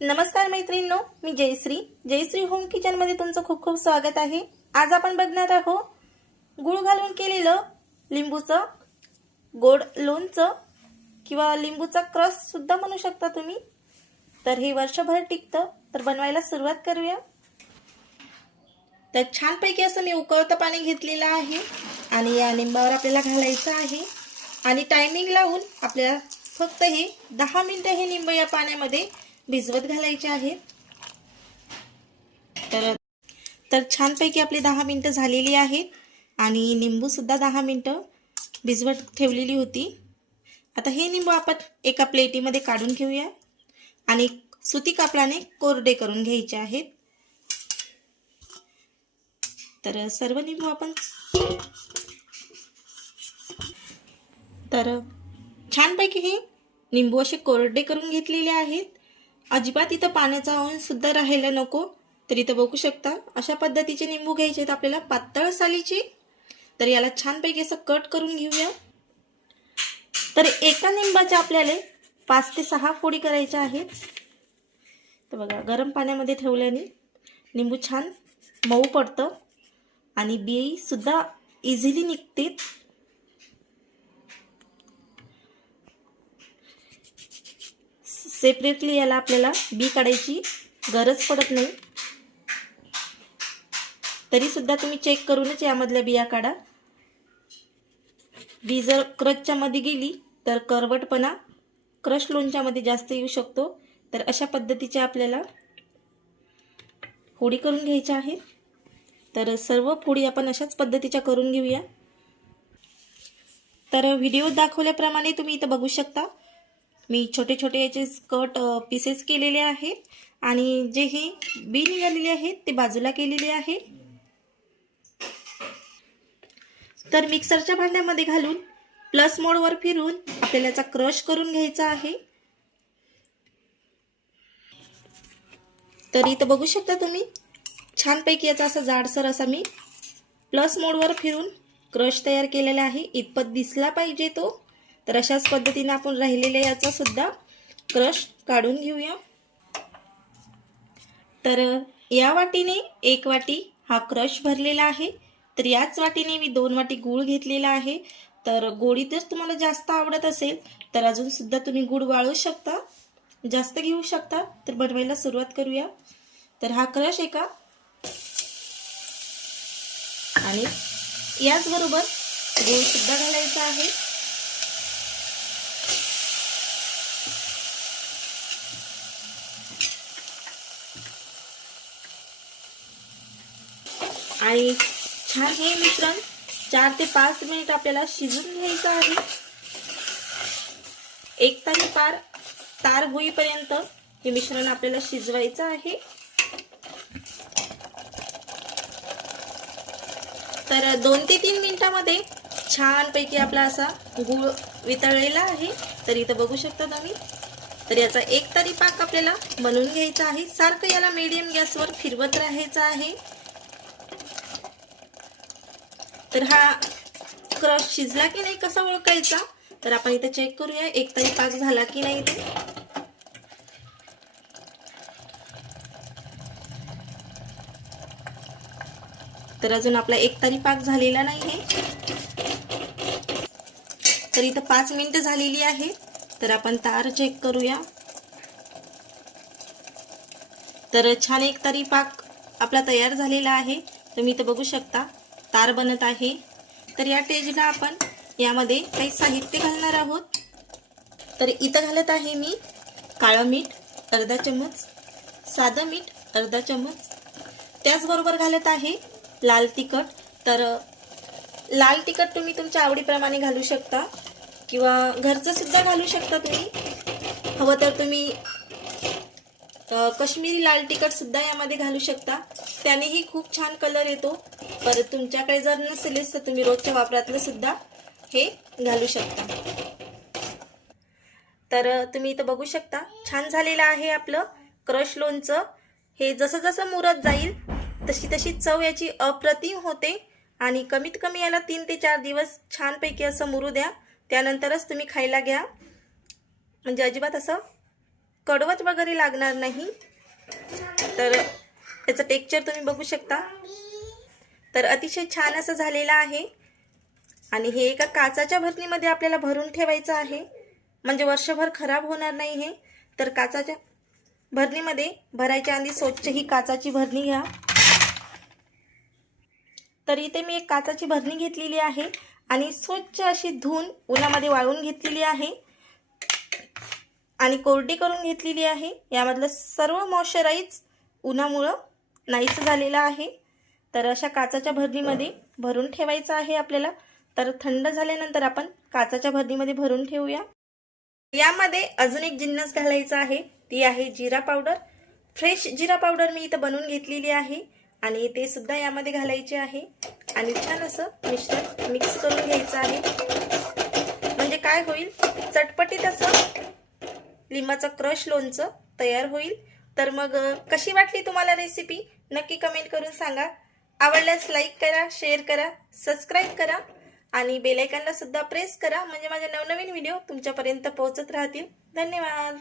नमस्कार मैत्रिणींनो मी जयश्री. जयश्री होम किचनमध्ये तुमचं खूप खूप स्वागत आहे. आज आपण बघणार आहोत गुळ घालून केलेलं लिंबूचं गोड लोणचं किंवा लिंबूचा क्रस सुद्धा म्हणू शकता तुम्ही. तर हे वर्षभर टिकतं. तर बनवायला सुरुवात करूया. तर छानपैकी असं मी उकळतं पाणी घेतलेलं आहे आणि या लिंबावर आपल्याला घालायचं आहे. आणि टायमिंग लावून आपल्याला फक्त हे दहा मिनटं हे लिंब या पाण्यामध्ये भिजवत घालायचे आहेत. तर तर छानपैकी आपली दहा मिनटं झालेली आहेत. आणि निंबूसुद्धा दहा मिनटं भिजवत ठेवलेली होती. आता हे निंबू आपण एका प्लेटीमध्ये काढून घेऊया. आणि सुती कापडाने कोरडे करून घ्यायचे आहेत. तर सर्व लिंबू आपण तर छानपैकी हे लिंबू असे कोरडे करून घेतलेले आहेत. अजिबात इथं पाण्याचा अंश सुद्धा राहायला नको. तर इथं बघू शकता अशा पद्धतीचे निंबू घ्यायचे आहेत आपल्याला पातळ सालीचे. तर याला छानपैकी असं कट करून घेऊया. तर एका निंबाच्या आपल्याला पाच ते सहा फोडी करायच्या आहेत. तर बघा गरम पाण्यामध्ये ठेवल्याने निंबू छान मऊ पडतं. आणि बियाईसुद्धा सुद्धा इझिली निघते. सेपरेटली याला आपल्याला बी काढायची गरज पडत नाही. तरी सुद्धा तुम्ही चेक करूनच यामधल्या बिया काढा. बी जर क्रचच्या मध्ये गेली तर करवटपणा क्रश लोणच्यामध्ये जास्त येऊ शकतो. तर अशा पद्धतीच्या आपल्याला फोडी करून घ्यायच्या आहेत तर सर्व फोडी आपण अशाच पद्धतीच्या करून घेऊया. तर व्हिडिओ दाखवल्याप्रमाणे तुम्ही इथं बघू शकता. मी छोटे छोटे याचे स्कर्ट पीसेस केलेले आहेत. आणि जे हे बी निघालेले आहेत ते बाजूला केलेले आहे. तर मिक्सरच्या भांड्यामध्ये घालून प्लस मोडवर फिरून आपल्याला याचा क्रश करून घ्यायचा आहे. तर इथं बघू शकता तुम्ही छानपैकी याचा असा जाडसर असा मी प्लस मोडवर फिरून क्रश तयार केलेला आहे. इतपत दिसला पाहिजे तो. तर अशाच पद्धतीने आपण राहिलेल्या याचा सुद्धा क्रश काढून घेऊया. तर या वाटीने एक वाटी हा क्रश भरलेला आहे. तर याच वाटीने मी दोन वाटी गूळ घेतलेला आहे. तर गोडी जर तुम्हाला जास्त आवडत असेल तर अजून सुद्धा तुम्ही गूळ वाळू शकता. जास्त घेऊ शकता. तर बनवायला सुरुवात करूया. तर हा क्रश एका आणि याचबरोबर गूळ सुद्धा घालायचा आहे. आणि छान हे मिश्रण. चार ते पाच मिनिट आपल्याला शिजून घ्यायचं आहे. एक तारी पार तार होईपर्यंत हे मिश्रण आपल्याला शिजवायचं आहे. तर दोन ते तीन मिनिटामध्ये छानपैकी आपला असा गूळ वितळलेला आहे. तर इथं बघू शकता तुम्ही. तर याचा एक तरी पाक आपल्याला बनवून घ्यायचा आहे. सारखं याला मीडियम गॅसवर फिरवत राहायचं आहे. तर हा क्रश शिजला की नाही कसा ओळखायचा? तर आपण इथं चेक करूया एक तरी पाक झाला की नाही ते तर अजून आपला एक तरी पाक झालेला नाही आहे तर इथं पाच मिनिटं झालेली आहे. तर आपण तार चेक करूया. तर छान एक तरी पाक आपला तयार झालेला आहे. तुम्ही इथं बघू शकता. तार बनत आहे. तर या टेजला आपण यामध्ये काही साहित्य घालणार आहोत. तर इथं घालत आहे मी काळं मीठ अर्धा चम्मच साधं मीठ अर्धा चम्मच. त्याचबरोबर घालत आहे लाल तिखट. तर लाल तिखट तुम्ही तुमच्या आवडीप्रमाणे घालू शकता किंवा घरचंसुद्धा घालू शकता तुम्ही. हवं तर तुम्ही कश्मीरी लाल तिखटसुद्धा यामध्ये घालू शकता. त्यानेही खूप छान कलर येतो. परत तुमच्याकडे जर नसेलच तर तुम्ही रोजच्या वापरातलं सुद्धा हे घालू शकता. तर तुम्ही इथं बघू शकता छान झालेलं आहे आपलं क्रश लोणचं. हे जसं जसं मुरत जाईल तशी तशी चव याची अप्रतिम होते. आणि कमीत कमी याला तीन ते चार दिवस छानपैकी असं मुरू द्या. त्यानंतरच तुम्ही खायला घ्या. म्हणजे अजिबात असं कडवत वगैरे लागणार नाही. तर त्याचं टेक्चर तुम्ही बघू शकता. तर अतिशय छान असं झालेलं आहे. आणि हे एका काचाच्या भरणीमध्ये आपल्याला भरून ठेवायचं आहे. म्हणजे वर्षभर खराब होणार नाही हे. तर काचाच्या भरणीमध्ये भरायच्या आधी स्वच्छ ही काचाची भरणी घ्या. तर इथे मी एक काचाची भरणी घेतलेली आहे. आणि स्वच्छ अशी धुवून उन्हामध्ये वाळवून घेतलेली आहे. आणि कोरडी करून घेतलेली आहे. यामधलं सर्व मॉइश्चराईज उन्हामुळं नाहीच झालेलं आहे. तर अशा काचाच्या भरणीमध्ये भरून ठेवायचं आहे आपल्याला. तर थंड झाल्यानंतर आपण काचाच्या भरणीमध्ये भरून ठेवूया. यामध्ये अजून एक जिन्नस घालायचा आहे. ती आहे जिरा पावडर. फ्रेश जिरा पावडर मी इथं बनवून घेतलेली आहे आणि ते सुद्धा यामध्ये घालायचे आहे. आणि छान असं मिश्रण मिक्स करून घ्यायचं आहे. म्हणजे काय होईल? चटपटीत असं लिंबाचं क्रश लोणचं तयार होईल. तर मग कशी वाटली तुम्हाला रेसिपी नक्की कमेंट करून सांगा. आवडल्यास लाईक करा शेअर करा सबस्क्राईब करा आणि बेलायकनला सुद्धा प्रेस करा. म्हणजे माझे नवनवीन व्हिडिओ तुमच्यापर्यंत पोहोचत राहतील. धन्यवाद.